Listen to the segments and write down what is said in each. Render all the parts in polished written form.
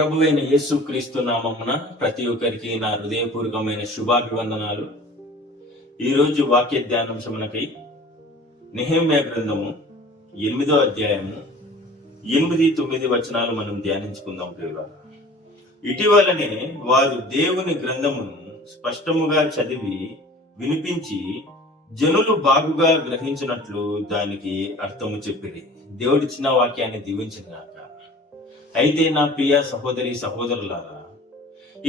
ప్రభువైన యేసు క్రీస్తు నామమున ప్రతి ఒక్కరికి నా హృదయపూర్వకమైన శుభాభివందనాలు. ఈరోజు వాక్య ధ్యానాంశమునకై నెహెమ్యా గ్రంథము 8వ అధ్యాయము 8-9 వచనాలు మనం ధ్యానించుకుందాం. ప్రియులారా, ఇటీవలనే వారు దేవుని గ్రంథమును స్పష్టముగా చదివి వినిపించి జనులు బాగుగా గ్రహించినట్లు దానికి అర్థము చెప్పిరి. దేవుడిచ్చిన వాక్యాన్ని దీవించినాక. అయితే నా ప్రియ సహోదరి సహోదరులారా,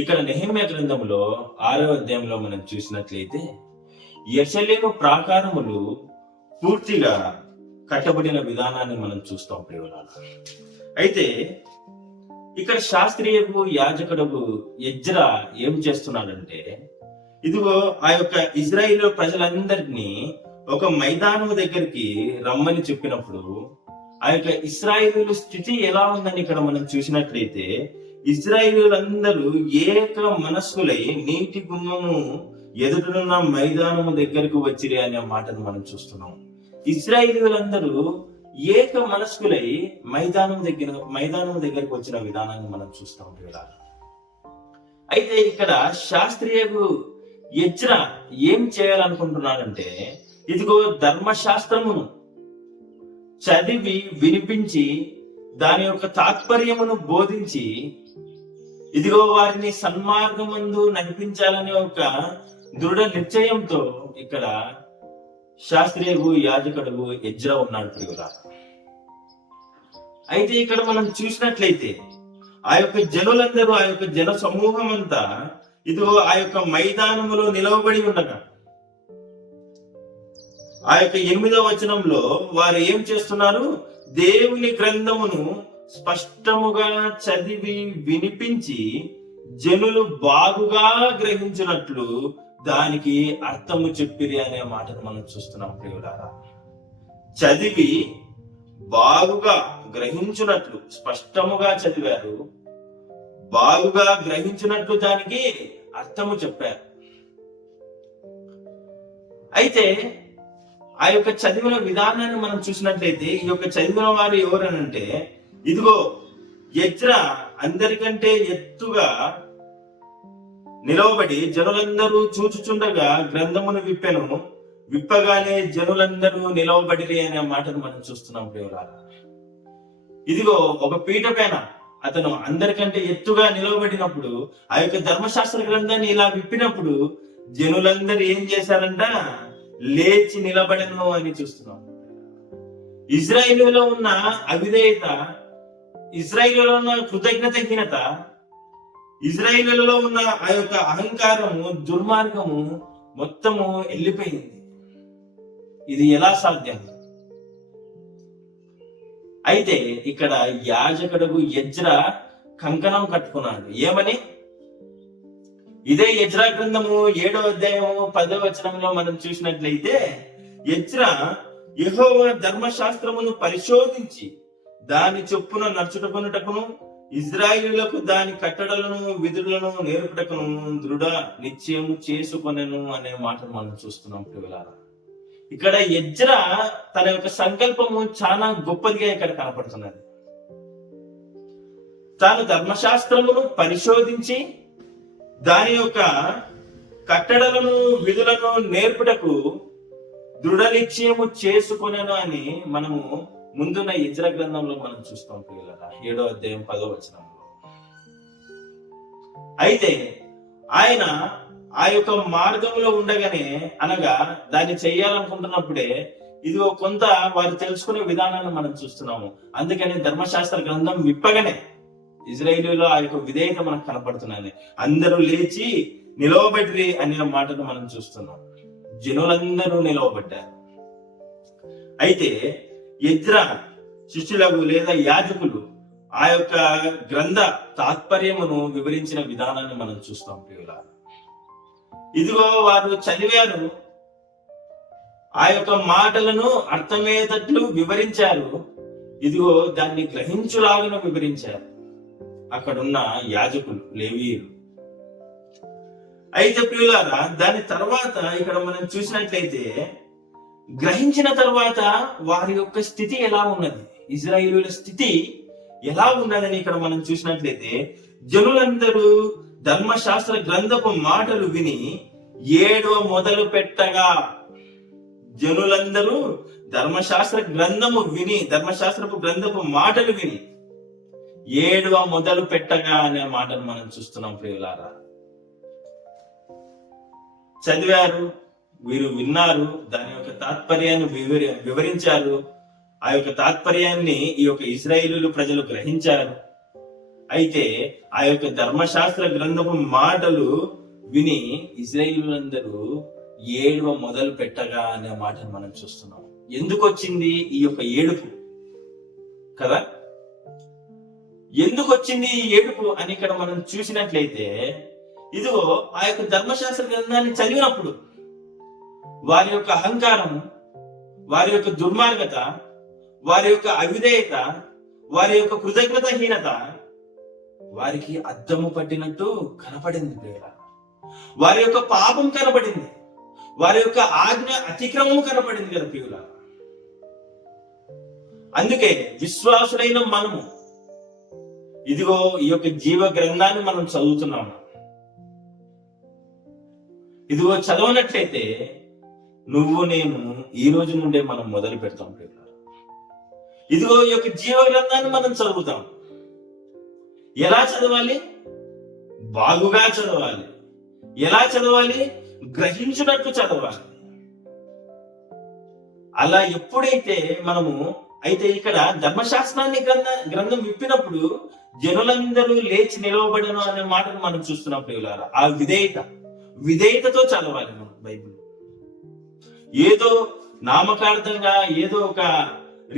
ఇక్కడ నెహెమ్యా గ్రంథంలో 6వ అధ్యాయంలో మనం చూసినట్లయితే యెరూషలేము ప్రాకారములు పూర్తిగా కట్టబడిన విధానాన్ని మనం చూస్తాం. ప్రియులారా, అయితే ఇక్కడ శాస్త్రీయకు యాజకుడు ఎజ్రా ఏం చేస్తున్నాడంటే, ఇదిగో ఆ యొక్క ఇజ్రాయిల్ ప్రజలందరినీ ఒక మైదానం దగ్గరికి రమ్మని చెప్పినప్పుడు ఆ యొక్క ఇశ్రాయేలు స్థితి ఎలా ఉందని ఇక్కడ మనం చూసినట్లయితే, ఇశ్రాయేలులందరూ ఏక మనస్కులై నీటి గుమ్మము ఎదుటనున్న మైదానము దగ్గరకు వచ్చిరి అనే మాటను మనం చూస్తున్నాం. ఇశ్రాయేలులందరూ ఏక మనస్కులై మైదానం దగ్గరకు వచ్చిన విధానాన్ని మనం చూస్తాం. అయితే ఇక్కడ శాస్త్రీయకు ఎజ్రా ఏం చేయాలనుకుంటున్నాడంటే, ఇదిగో ధర్మశాస్త్రమును చదివి వినిపించి దాని యొక్క తాత్పర్యమును బోధించి ఇదిగో వారిని సన్మార్గమందు నడిపించాలనే ఒక దృఢ నిశ్చయంతో ఇక్కడ శాస్త్రీయకు యాజకుడు ఎజ్రా ఉన్నాడు. ప్రియులారా, అయితే ఇక్కడ మనం చూసినట్లయితే ఆ యొక్క జనులందరూ, ఆ యొక్క జన సమూహం అంతా ఇదిగో ఆ యొక్క మైదానములో నిలవబడి ఉండగా ఆ యొక్క 8వ వచనంలో వారు ఏం చేస్తున్నారు? దేవుని గ్రంథమును స్పష్టముగా చదివి వినిపించి జనులు బాగుగా గ్రహించినట్లు దానికి అర్థము చెప్పిరి అనే మాటను మనం చూస్తున్నాం. ప్రియులారా, చదివి బాగుగా గ్రహించినట్లు, స్పష్టముగా చదివారు, బాగుగా గ్రహించినట్లు దానికి అర్థము చెప్పారు. అయితే ఆ యొక్క చదివిన విధానాన్ని మనం చూసినట్లయితే ఈ యొక్క చదివిన వారు ఎవరనంటే, ఇదిగో ఎజ్రా అందరికంటే ఎత్తుగా నిలవబడి జనులందరూ చూచుచుండగా గ్రంథమును విప్పగానే జనులందరూ నిలవబడిరి అనే మాటను మనం చూస్తున్నాం. ప్రియులారా, ఇదిగో ఒక పీట పైన అతను అందరికంటే ఎత్తుగా నిలవబడినప్పుడు ఆ యొక్క ధర్మశాస్త్ర గ్రంథాన్ని ఇలా విప్పినప్పుడు జనులందరూ ఏం చేశారంట? లేచి నిలబడను అని చూస్తున్నాం. ఇజ్రాయిలులో ఉన్న అవిధేయత, ఇజ్రాయిలులో ఉన్న కృతజ్ఞతహీనత, ఇజ్రాయిలులో ఉన్న ఆ యొక్క అహంకారము, దుర్మార్గము మొత్తము వెళ్ళిపోయింది. ఇది ఎలా సాధ్యం? అయితే ఇక్కడ యాజకుడు ఎజ్రా కంకణం కట్టుకున్నాడు. ఏమని? ఇదే ఎజ్రా గ్రంథము 7వ అధ్యాయము 10వ వచనంలో మనం చూసినట్లయితే, ఎజ్రా యెహోవా ధర్మశాస్త్రమును పరిశోధించి దాని చొప్పున నడుచుటకును ఇజ్రాయేలులకు దాని కట్టడలను విధులను నేర్పుటకును దృఢ నిశ్చయము చేసుకొనెను అనే మాటను మనం చూస్తున్నాం. ప్రియులారా, ఇక్కడ ఎజ్రా తన యొక్క సంకల్పము చాలా గొప్పదిగా ఇక్కడ కనపడుతున్నది. తాను ధర్మశాస్త్రమును పరిశోధించి దాని యొక్క కట్టడలను విధులను నేర్పుటకు దృఢ నిశ్చయము చేసుకొనెను అని మనము ముందున్న ఎజ్రా గ్రంథంలో మనం చూస్తాం. ప్రియులారా, 7వ అధ్యాయం 10వ వచనంలో. అయితే ఆయన ఆ యొక్క మార్గంలో ఉండగానే, అనగా దాన్ని చెయ్యాలనుకుంటున్నప్పుడే ఇదిగో కొంత వారు తెలుసుకునే విధానాన్ని మనం చూస్తున్నాము. అందుకని ధర్మశాస్త్ర గ్రంథం విప్పగానే ఇజ్రాయేలులో ఆ యొక్క విధేయత మనకు కనపడుతున్నది. అందరూ లేచి నిలవబడి అనే మాటను మనం చూస్తున్నాం. జనులందరూ నిలవబడ్డారు. అయితే ఎజ్రా శిష్యులకు లేదా యాజకులు ఆ యొక్క గ్రంథ తాత్పర్యమును వివరించిన విధానాన్ని మనం చూస్తాం. ప్రియులారా, ఇదిగో వారు చదివారు, ఆ యొక్క మాటలను అర్థమయ్యేటట్లు వివరించారు, ఇదిగో దాన్ని గ్రహించులాగా వివరించారు అక్కడున్న యాజకులు, లేవీయులు. అయితే ప్రియులారా, దాని తర్వాత ఇక్కడ మనం చూసినట్లయితే గ్రహించిన తర్వాత వారి యొక్క స్థితి ఎలా ఉన్నది, ఇజ్రాయేలుల స్థితి ఎలా ఉన్నదని ఇక్కడ మనం చూసినట్లయితే, జనులందరూ ధర్మశాస్త్ర గ్రంథపు మాటలు విని ఏడవ మొదలు పెట్టగా, జనులందరూ ధర్మశాస్త్రపు గ్రంథపు మాటలు విని ఏడవ మొదలు పెట్టగా అనే మాటను మనం చూస్తున్నాం ప్రియులారా. చదివారు, వీరు విన్నారు, దాని యొక్క తాత్పర్యాన్ని వివరించారు. ఆ యొక్క తాత్పర్యాన్ని ఈ యొక్క ఇశ్రాయేలు ప్రజలు గ్రహించారు. అయితే ఆ యొక్క ధర్మశాస్త్ర గ్రంథపు మాటలు విని ఇశ్రాయేలులందరూ ఏడవ మొదలు పెట్టగా అనే మాటను మనం చూస్తున్నాం. ఎందుకు వచ్చింది ఈ యొక్క ఏడుపు కదా? ఎందుకు వచ్చింది ఈ ఏడుపు అని ఇక్కడ మనం చూసినట్లయితే, ఇదిగో ఆ యొక్క ధర్మశాస్త్ర గ్రంథాన్ని చదివినప్పుడు వారి యొక్క అహంకారము, వారి యొక్క దుర్మార్గత, వారి యొక్క అవిధేయత, వారి యొక్క కృతజ్ఞతాహీనత వారికి అద్దము పట్టినట్టు కనపడింది ప్రియులారా. వారి యొక్క పాపం కనపడింది, వారి యొక్క ఆజ్ఞ అతిక్రమం కనపడింది కదా ప్రియులారా. అందుకే విశ్వాసులైన మనము ఇదిగో ఈ యొక్క జీవ గ్రంథాన్ని మనం చదువుతున్నాము. ఇదిగో చదవనట్లయితే నువ్వు నేను ఈ రోజు నుండే మనం మొదలు పెడతాం ప్రియులారా. ఇదిగో ఈ యొక్క జీవ గ్రంథాన్ని మనం చదువుతాం. ఎలా చదవాలి? బాగుగా చదవాలి. ఎలా చదవాలి? గ్రహించినట్టు చదవాలి. అలా ఎప్పుడైతే మనము ఇక్కడ ధర్మశాస్త్రాన్ని గ్రంథం విప్పినప్పుడు జనులందరూ లేచి నిలవబడను అనే మాటను మనం చూస్తున్నాం ప్రియులారా. ఆ విధేయతతో చదవాలి మనం బైబిల్. ఏదో నామకార్థంగా, ఏదో ఒక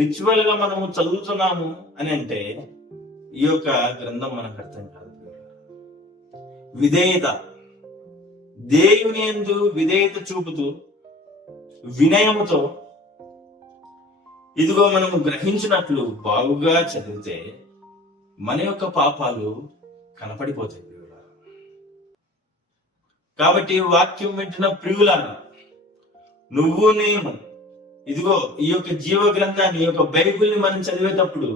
రిచువల్ గా మనము చదువుతున్నాము అని అంటే ఈ యొక్క గ్రంథం మనకు అర్థం కాదు. విధేయత, దేవుని యందు విధేయత చూపుతూ వినయముతో ఇదిగో మనము గ్రహించినట్లు బాగుగా చదివితే మన యొక్క పాపాలు కనపడిపోతాయి ప్రియులారా. కాబట్టి వాక్యం వింటున్న ప్రియులారా, నువ్వు నేను ఇదిగో ఈ యొక్క జీవ గ్రంథాన్ని, ఈ యొక్క బైబిల్ని మనం చదివేటప్పుడు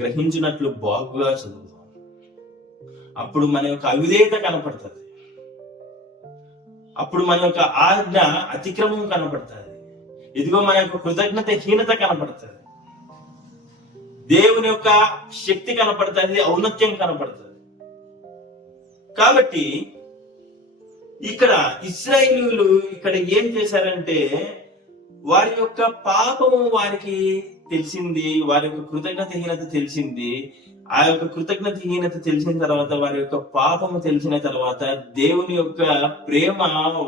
గ్రహించినట్లు బాగుగా చదువుతాం. అప్పుడు మన యొక్క అవిధేయత కనపడుతుంది, అప్పుడు మన యొక్క ఆజ్ఞ అతిక్రమం కనపడుతుంది. ఇదిగో మన యొక్క కృతజ్ఞతాహీనత కనపడుతుంది, దేవుని యొక్క శక్తి కనపడుతుంది, ఔన్నత్యం కనపడుతుంది. కాబట్టి ఇక్కడ ఇశ్రాయేలీయులు ఇక్కడ ఏం చేశారంటే, వారి యొక్క పాపము వారికి తెలిసింది, వారి యొక్క కృతజ్ఞతాహీనత తెలిసింది. ఆ యొక్క కృతజ్ఞతాహీనత తెలిసిన తర్వాత, వారి యొక్క పాపము తెలిసిన తర్వాత, దేవుని యొక్క ప్రేమ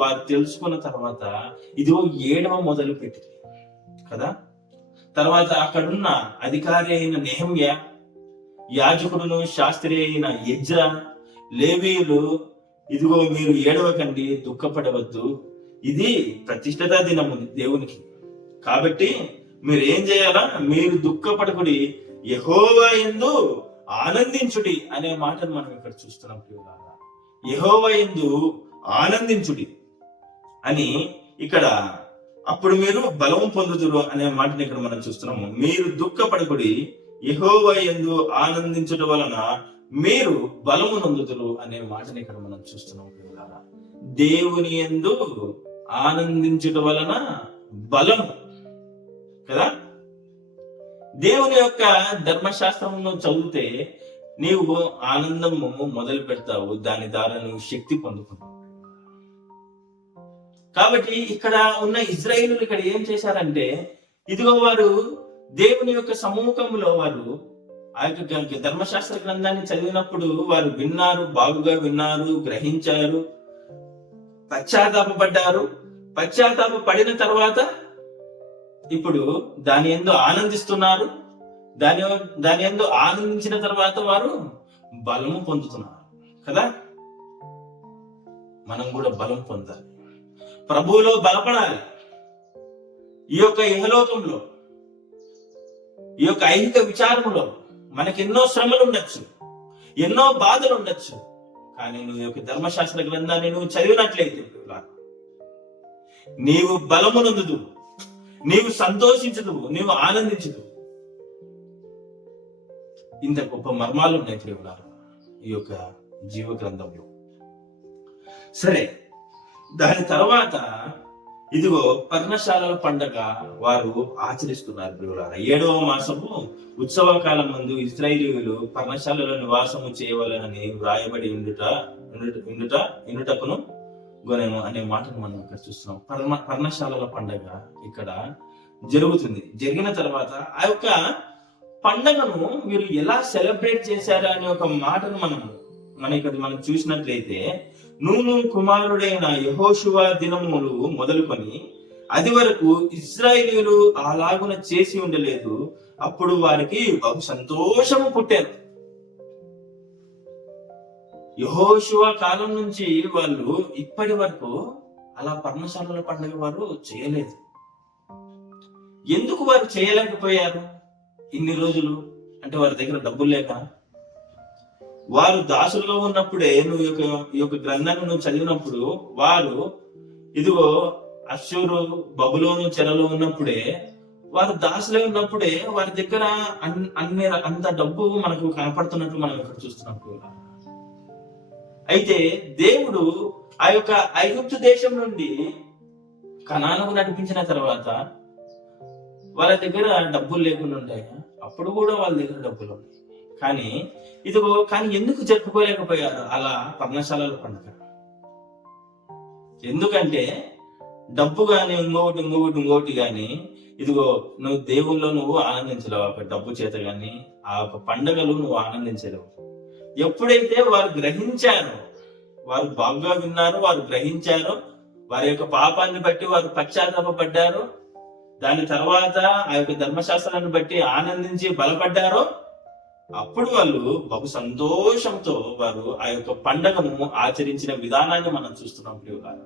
వారు తెలుసుకున్న తర్వాత ఇదిగో ఏడవ మొదలు పెట్టి కదా. తర్వాత అక్కడున్న అధికారి అయిన నెహమ్య, యాజకుడును శాస్త్రి అయిన ఎజ్రా, లేవీయులు ఇదిగో మీరు ఏడవకండి, దుఃఖపడవద్దు, ఇది ప్రతిష్ఠతా దినము దేవునికి, కాబట్టి మీరు ఏం చేయాలా? మీరు దుఃఖపడకుడి, యెహోవా యందు ఆనందించుడి అనే మాటను మనం ఇక్కడ చూస్తున్నాం ప్రియులారా. యెహోవా యందు ఆనందించుడి అని ఇక్కడ, అప్పుడు మీరు బలం పొందుదురు అనే మాటని ఇక్కడ మనం చూస్తున్నాము. మీరు దుఃఖపడకుడి, యెహోవా యందు ఆనందించడం వలన మీరు బలము నొందుదురు అనే మాటని ఇక్కడ మనం చూస్తున్నాం ప్రియులారా. దేవుని యందు ఆనందించడం వలన బలము కదా. దేవుని యొక్క ధర్మశాస్త్రమును చదివితే నీవు ఆనందము మొదలు పెడతావు, దాని ద్వారా నువ్వు శక్తి పొందుకుంటావు. కాబట్టి ఇక్కడ ఉన్న ఇశ్రాయేలీయులు ఇక్కడ ఏం చేశారంటే, ఇదిగో వారు దేవుని యొక్క సముఖంలో వారు ఆ యొక్క ధర్మశాస్త్ర గ్రంథాన్ని చదివినప్పుడు వారు విన్నారు, బాగుగా విన్నారు, గ్రహించారు, పశ్చాత్తాపడ్డారు. పశ్చాత్తాపడిన తర్వాత ఇప్పుడు దాని యందు ఆనందిస్తున్నారు. దాని యందు ఆనందించిన తర్వాత వారు బలము పొందుతున్నారు కదా. మనం కూడా బలం పొందాలి, ప్రభువులో బలపడాలి. ఈ యొక్క ఇహలోకంలో, ఈ యొక్క ఐహిక విచారములో మనకి ఎన్నో శ్రమలు ఉండొచ్చు, ఎన్నో బాధలు ఉండొచ్చు. కానీ నువ్వు యొక్క ధర్మశాస్త్ర గ్రంథాన్ని నువ్వు చదివినట్లయితే నీవు బలము నొందుదు, నీవు సంతోషించదు, నీవు ఆనందించదు. ఇంత గొప్ప మర్మాలు ఉన్నాయి ప్రియులారా ఈ యొక్క జీవ గ్రంథంలో. సరే, దాని తర్వాత ఇదిగో పర్ణశాలల పండగ వారు ఆచరిస్తున్నారు ప్రియులారా. 7వ మాసము ఉత్సవ కాలం మందు ఇశ్రాయేలీయులు పర్ణశాలలో నివాసము చేయవలనని వ్రాయబడి ఇండుటకును గొనెను అనే మాటను మనం ఇక్కడ చూస్తున్నాం. పర్ణశాలల పండగ ఇక్కడ జరుగుతుంది. జరిగిన తర్వాత ఆ యొక్క పండగను మీరు ఎలా సెలబ్రేట్ చేశారు అనే ఒక మాటను మనం చూసినట్లయితే, నూను కుమారుడైన యెహోషువ దినములు మొదలుకొని అది వరకు ఇశ్రాయేలీయులు అలాగున చేసి ఉండలేదు. అప్పుడు వారికి బహు సంతోషము పుట్టారు. యెహోషువ కాలం నుంచి వాళ్ళు ఇప్పటి వరకు అలా పర్ణశాలల పండుగ వారు చేయలేదు. ఎందుకు వారు చేయలేకపోయారు ఇన్ని రోజులు? అంటే వారి దగ్గర డబ్బులు లేక? వారు దాసులుగా ఉన్నప్పుడే నువ్వు ఈ యొక్క గ్రంథాన్ని నువ్వు చదివినప్పుడు వారు ఇదిగో అశ్షూరు బబులోను చెరలో ఉన్నప్పుడే, వారు దాసులై ఉన్నప్పుడే వారి దగ్గర అంత డబ్బు మనకు కనపడుతున్నట్టు మనం ఇక్కడ చూస్తున్నప్పుడు. అయితే దేవుడు ఆ యొక్క ఐగుప్తు దేశం నుండి కనానుకు నడిపించిన తర్వాత వాళ్ళ దగ్గర డబ్బులు లేకుండా ఉంటాయి. అప్పుడు కూడా వాళ్ళ దగ్గర డబ్బులు ఉన్నాయి. కానీ ఎందుకు జరుపుకోలేకపోయారు అలా పర్ణశాలల పండుగ? ఎందుకంటే డబ్బు గాని ఇంకోటి గాని ఇదిగో నువ్వు దేవుల్లో నువ్వు ఆనందించలేవు. ఆ డబ్బు చేత గాని ఆ యొక్క పండుగలు నువ్వు ఆనందించలేవు. ఎప్పుడైతే వారు గ్రహించారో, వారు బాగా విన్నారు, వారు గ్రహించారో, వారి యొక్క పాపాన్ని బట్టి వారు పశ్చాత్తాపపడ్డారు, దాని తర్వాత ఆ యొక్క ధర్మశాస్త్రాన్ని బట్టి ఆనందించి బలపడ్డారో, అప్పుడు వాళ్ళు బహు సంతోషంతో వారు ఆ యొక్క పండగను ఆచరించిన విధానాన్ని మనం చూస్తున్నాం ప్రియులారా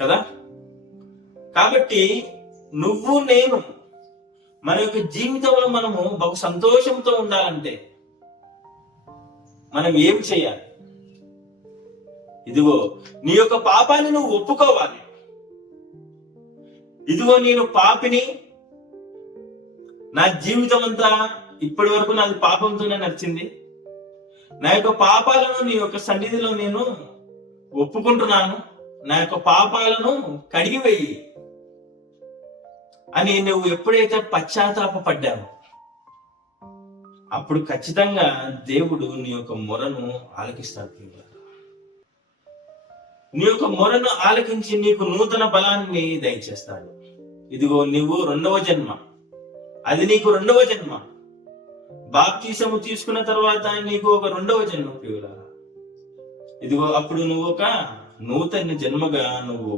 కదా. కాబట్టి నువ్వు నేను మన యొక్క జీవితంలో మనము బహు సంతోషంతో ఉండాలంటే మనం ఏం చేయాలి? ఇదిగో నీ యొక్క పాపాన్ని నువ్వు ఒప్పుకోవాలి. ఇదిగో నేను పాపిని, నా జీవితం అంతా ఇప్పటి వరకు నాది పాపంతోనే నడిచింది, నా యొక్క పాపాలను నీ యొక్క సన్నిధిలో నేను ఒప్పుకుంటున్నాను, నా యొక్క పాపాలను కడిగివేయి అని నువ్వు ఎప్పుడైతే పశ్చాత్తాపపడ్డావో అప్పుడు ఖచ్చితంగా దేవుడు నీ యొక్క మొరను ఆలకిస్తాడు. నీ యొక్క మొరను ఆలకించి నీకు నూతన బలాన్ని దయచేస్తాడు. ఇదిగో నువ్వు రెండవ జన్మ, అది నీకు రెండవ జన్మ. బాప్తిసము తీసుకున్న తర్వాత నీకు ఒక రెండవ జన్మ ప్రియులారా. ఇదిగో అప్పుడు నువ్వు ఒక నూతన జన్మగా నువ్వు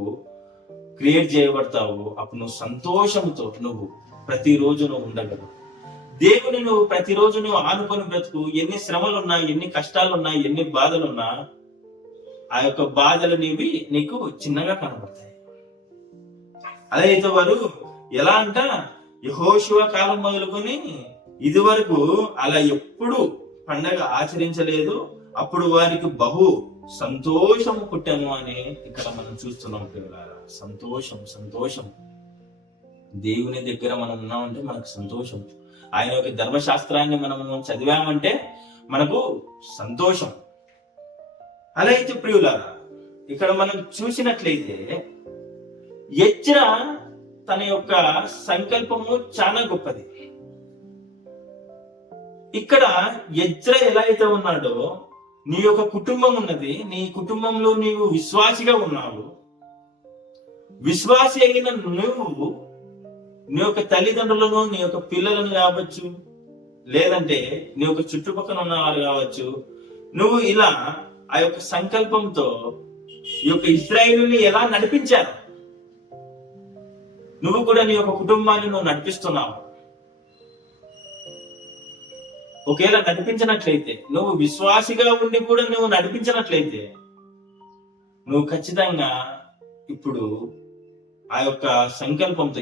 క్రియేట్ చేయబడతావు. అప్పుడు నువ్వు సంతోషంతో నువ్వు ప్రతిరోజు నువ్వు ఉండగలవు. దేవుని నువ్వు ప్రతిరోజు నువ్వు ఆనుకొని బ్రతుకు. ఎన్ని శ్రమలున్నా, ఎన్ని కష్టాలున్నా, ఎన్ని బాధలున్నా ఆ యొక్క బాధలు నీకు చిన్నగా కనబడతాయి. అదైతే వారు ఎలా అంట, యెహోషువ కాలం మొదలుకొని ఇది వరకు అలా ఎప్పుడు పండగ ఆచరించలేదు, అప్పుడు వారికి బహు సంతోషము పుట్టాను అని ఇక్కడ మనం చూస్తున్నాం ప్రియులారా. సంతోషం దేవుని దగ్గర మనం ఉన్నామంటే మనకు సంతోషం. ఆయన యొక్క ధర్మశాస్త్రాన్ని మనము చదివామంటే మనకు సంతోషం. అలా అయితే ప్రియులారా, ఇక్కడ మనం చూసినట్లయితే ఎజ్రా తన యొక్క సంకల్పము చాలా గొప్పది. ఇక్కడ ఎజ్రా ఎలా అయితే ఉన్నాడో, నీ యొక్క కుటుంబం ఉన్నది, నీ కుటుంబంలో నీవు విశ్వాసిగా ఉన్నావు. విశ్వాసి అయిన నువ్వు నీ యొక్క తల్లిదండ్రులను, నీ యొక్క పిల్లలను కావచ్చు, లేదంటే నీ యొక్క చుట్టుపక్కల ఉన్నవారు కావచ్చు, నువ్వు ఇలా ఆ యొక్క సంకల్పంతో ఈ యొక్క ఇశ్రాయేలుని ఎలా నడిపించారు, నువ్వు కూడా నీ యొక్క కుటుంబాన్ని నువ్వు నడిపిస్తున్నావు. ఒకవేళ నడిపించినట్లయితే, నువ్వు విశ్వాసిగా ఉండి కూడా నువ్వు నడిపించినట్లయితే, నువ్వు ఖచ్చితంగా ఇప్పుడు ఆ యొక్క సంకల్పంతో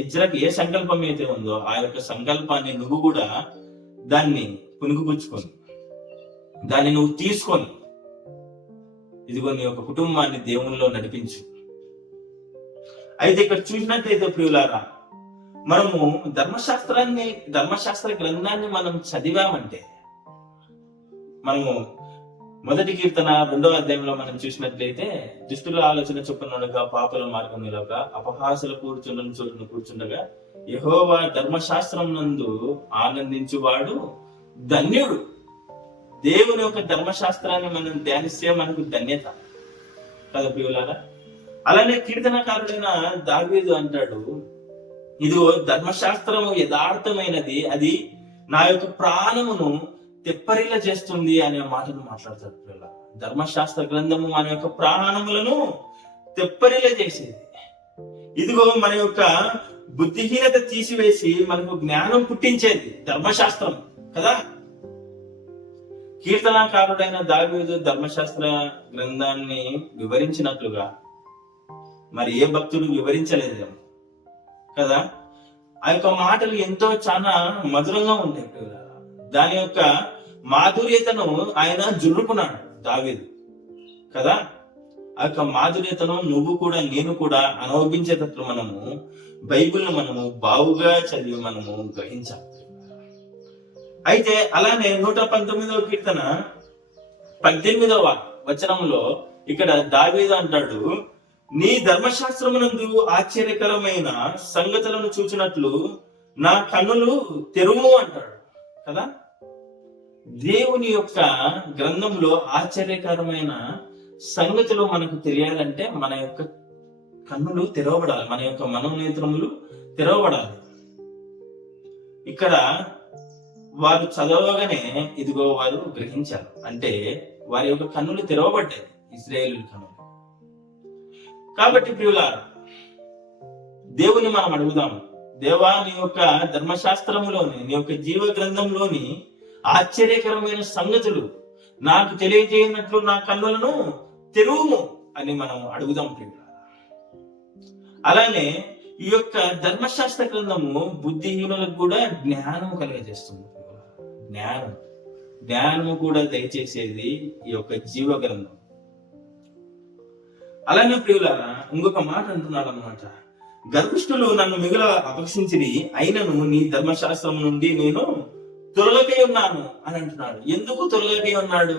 ఎజ్రాకి ఏ సంకల్పం అయితే ఉందో ఆ యొక్క సంకల్పాన్ని నువ్వు కూడా దాన్ని పుణుకుపుచ్చుకొని, దాన్ని నువ్వు తీసుకొని, ఇదిగో నీ యొక్క కుటుంబాన్ని దేవునిలో నడిపించు. అయితే ఇక్కడ చూసినట్లయితే ప్రియులారా, మనము ధర్మశాస్త్ర గ్రంథాన్ని మనం చదివామంటే, మనము మొదటి కీర్తన 2వ అధ్యాయంలో మనం చూసినట్లయితే, దుష్టుల ఆలోచన చొప్పునగా పాపుల మార్గం నిలక అపహాసలు కూర్చుండని చోటును కూర్చుండగా యెహోవా ధర్మశాస్త్రం నందు ఆనందించువాడు ధన్యుడు. దేవుని యొక్క ధర్మశాస్త్రాన్ని మనం ధ్యానిస్తే మనకు ధన్యత కదా ప్రియులారా. అలానే కీర్తనకారుడైన దావీదు అంటాడు, ఇదిగో ధర్మశాస్త్రము యథార్థమైనది, అది నా యొక్క ప్రాణమును తెప్పరిల్ల చేస్తుంది అనే మాటను మాట్లాడతాడు ప్రియులారా. ధర్మశాస్త్ర గ్రంథము మన యొక్క ప్రాణములను తెప్పరిల్ల చేసేది. ఇదిగో మన యొక్క బుద్ధిహీనత తీసివేసి మనకు జ్ఞానం పుట్టించేది ధర్మశాస్త్రం కదా. కీర్తనాకారుడైన దావీదు ధర్మశాస్త్ర గ్రంథాన్ని వివరించినట్లుగా మరి ఏ భక్తుడు వివరించలేదు కదా. ఆ యొక్క మాటలు ఎంతో చాలా మధురంగా ఉంటాయి. దాని యొక్క మాధుర్యతను ఆయన జుర్రుకున్నాడు దావీదు కదా. ఆ యొక్క మాధుర్యతను నువ్వు కూడా నేను కూడా అనుభవించేటట్లు మనము బైబిల్ను మనము బావుగా చదివి మనము గ్రహించాలి. అయితే అలానే 119వ కీర్తన 18వ వచనంలో ఇక్కడ దావీదు అంటాడు, నీ ధర్మశాస్త్రమునందు ఆశ్చర్యకరమైన సంగతులను చూచినట్లు నా కన్నులు తెరువు అంటాడు కదా. దేవుని యొక్క గ్రంథంలో ఆశ్చర్యకరమైన సంగతులు మనకు తెలియాలంటే మన యొక్క కన్నులు తెరవబడాలి, మన యొక్క మనోనేత్రములు తెరవబడాలి. ఇక్కడ వారు చదవగానే ఇదిగో వారు గ్రహించారు, అంటే వారి యొక్క కన్నులు తెరవబడ్డాయి, ఇశ్రాయేలు కన్నులు. కాబట్టి ప్రియులారా, దేవుని మనం అడుగుదాము, దేవా నీ యొక్క ధర్మశాస్త్రములోని నీ యొక్క జీవ గ్రంథంలోని ఆశ్చర్యకరమైన సంగతులు నాకు తెలియజేయనట్లు నా కన్నులను తెరువుము అని మనం అడుగుదాం ప్రియులారా. అలానే ఈ యొక్క ధర్మశాస్త్ర గ్రంథము బుద్ధిహీనులకు కూడా జ్ఞానము కలుగజేస్తుంది. జ్ఞానము కూడా దయచేసేది ఈ యొక్క జీవ గ్రంథం. అలానే ప్రియులారా, ఇంకొక మాట అంటున్నాడు అన్నమాట, గర్విష్ఠులు నన్ను మిగుల అపేక్షించిరి, అయినను నీ ధర్మశాస్త్రం నుండి నేను తొలగకై ఉన్నాను అని అంటున్నాడు. ఎందుకు తొలగకై ఉన్నాడు?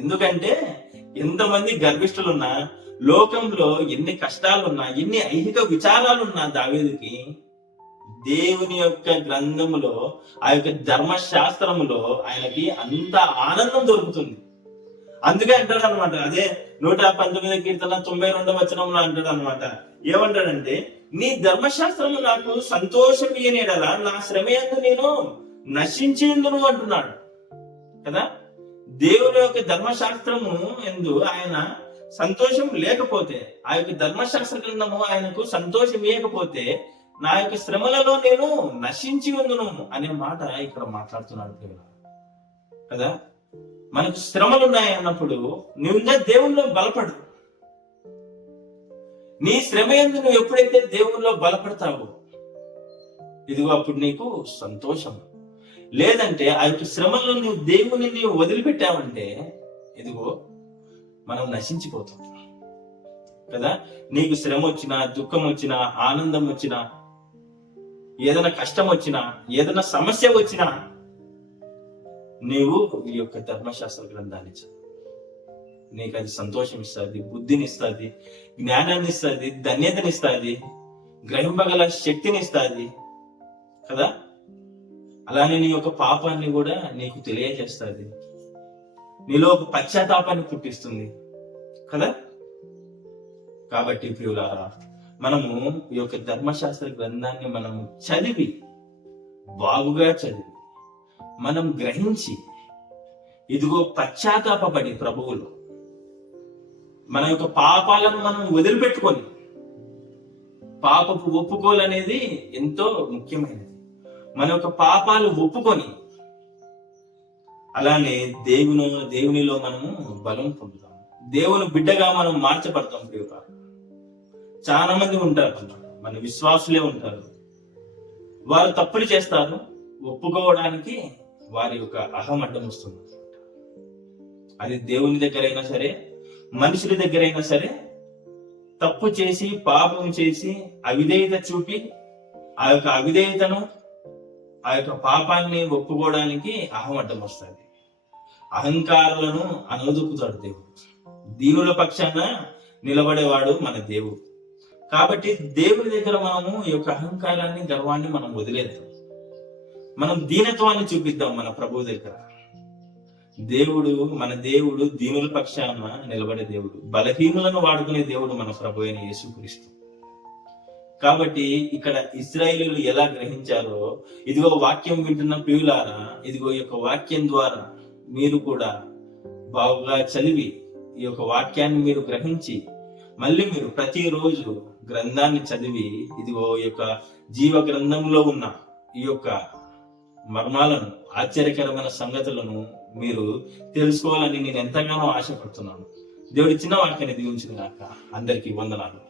ఎందుకంటే ఎంతమంది గర్విష్ఠులున్నా, లోకంలో ఎన్ని కష్టాలున్నా, ఎన్ని ఐహిక విచారాలున్నా దావీదుకి దేవుని యొక్క గ్రంథములో, ఆ యొక్క ధర్మశాస్త్రములో ఆయనకి అంత ఆనందం దొరుకుతుంది. అందుకే అంటాడు అనమాట, అదే 119 కీర్తన 92వ వచనంలో అంటాడు అనమాట, ఏమంటాడంటే, నీ ధర్మశాస్త్రము నాకు సంతోషం ఇయ్యనేడలా నా శ్రమయందు నేను నశించేందును అంటున్నాడు కదా. దేవుని యొక్క ధర్మశాస్త్రము ఎందు ఆయన సంతోషం లేకపోతే, ఆ యొక్క ధర్మశాస్త్ర గ్రంథము ఆయనకు సంతోషం ఇవ్వకపోతే, నా యొక్క శ్రమలలో నేను నశించి ఉందును అనే మాట ఇక్కడ మాట్లాడుతున్నాడు కదా. మనకు శ్రమలు ఉన్నాయి అన్నప్పుడు నువ్వు దేవునిలో బలపడు. నీ శ్రమ యందు నువ్వు ఎప్పుడైతే దేవునిలో బలపడతావో, ఇదిగో అప్పుడు నీకు సంతోషం. లేదంటే ఆ యొక్క శ్రమలో నువ్వు దేవుని నీవు వదిలిపెట్టావంటే, ఇదిగో మనం నశించిపోతాం కదా. నీకు శ్రమ వచ్చినా, దుఃఖం వచ్చినా, ఆనందం వచ్చినా, ఏదైనా కష్టం వచ్చినా, ఏదైనా సమస్య వచ్చినా, నీవు ఈ యొక్క ధర్మశాస్త్ర గ్రంథాన్ని చదువు. నీకు అది సంతోషం ఇస్తుంది, బుద్ధిని ఇస్తుంది, జ్ఞానాన్ని ఇస్తుంది, ధన్యతనిస్తుంది, గ్రహింపగల శక్తిని ఇస్తుంది కదా. అలానే నీ యొక్క పాపాన్ని కూడా నీకు తెలియజేస్తుంది, నీలో ఒక పశ్చాత్తాపాన్ని పుట్టిస్తుంది కదా. కాబట్టి ప్రియులారా, మనము ఈ యొక్క ధర్మశాస్త్ర గ్రంథాన్ని మనము చదివి, బాగుగా చదివి, మనం గ్రహించి, ఇదిగో పశ్చాత్తాపడి ప్రభువులో మన యొక్క పాపాలను మనం వదిలిపెట్టుకొని, పాపపు ఒప్పుకోలనేది ఎంతో ముఖ్యమైనది. మన యొక్క పాపాలు ఒప్పుకొని, అలానే దేవునిలో మనము బలం పొందుతాం, దేవుని బిడ్డగా మనం మార్చబడతాం ప్రియులారా. చాలా మంది ఉంటారు, మన విశ్వాసులే ఉంటారు, వారు తప్పులు చేస్తారు, ఒప్పుకోవడానికి వారి యొక్క అహం అడ్డం వస్తుంది. అది దేవుని దగ్గరైనా సరే, మనుషుల దగ్గరైనా సరే, తప్పు చేసి, పాపం చేసి, అవిధేయత చూపి, ఆ యొక్క అవిధేయతను, ఆ యొక్క పాపాన్ని ఒప్పుకోవడానికి అహం అడ్డం వస్తుంది. అహంకారులను అనదొక్కుతాడు దేవుడు. దీనుల పక్షాన నిలబడేవాడు మన దేవుడు. కాబట్టి దేవుని దగ్గర మనము ఈ యొక్క అహంకారాన్ని, గర్వాన్ని మనం వదిలేద్దాం. మనం దీనత్వాన్ని చూపిద్దాం మన ప్రభు దగ్గర. మన దేవుడు దీనుల పక్షాన నిలబడే దేవుడు, బలహీనులను వాడుకునే దేవుడు మన ప్రభు అయిన యేసుక్రీస్తు. కాబట్టి ఇక్కడ ఇశ్రాయేలీయులు ఎలా గ్రహించారో, ఇదిగో వాక్యం వింటున్న ప్రియులారా, ఇదిగో ఈ యొక్క వాక్యం ద్వారా మీరు కూడా బాగా చదివి ఈ యొక్క వాక్యాన్ని మీరు గ్రహించి మళ్ళీ మీరు ప్రతిరోజు గ్రంథాన్ని చదివి ఇదిగో ఈ యొక్క జీవ గ్రంథంలో ఉన్న ఈ యొక్క మర్మాలను, ఆశ్చర్యకరమైన సంగతులను మీరు తెలుసుకోవాలని నేను ఎంతగానో ఆశపడుతున్నాను. దేవుడి చిన్న వాక్యాన్ని దీవించిన గాక. అందరికీ వందనాలు.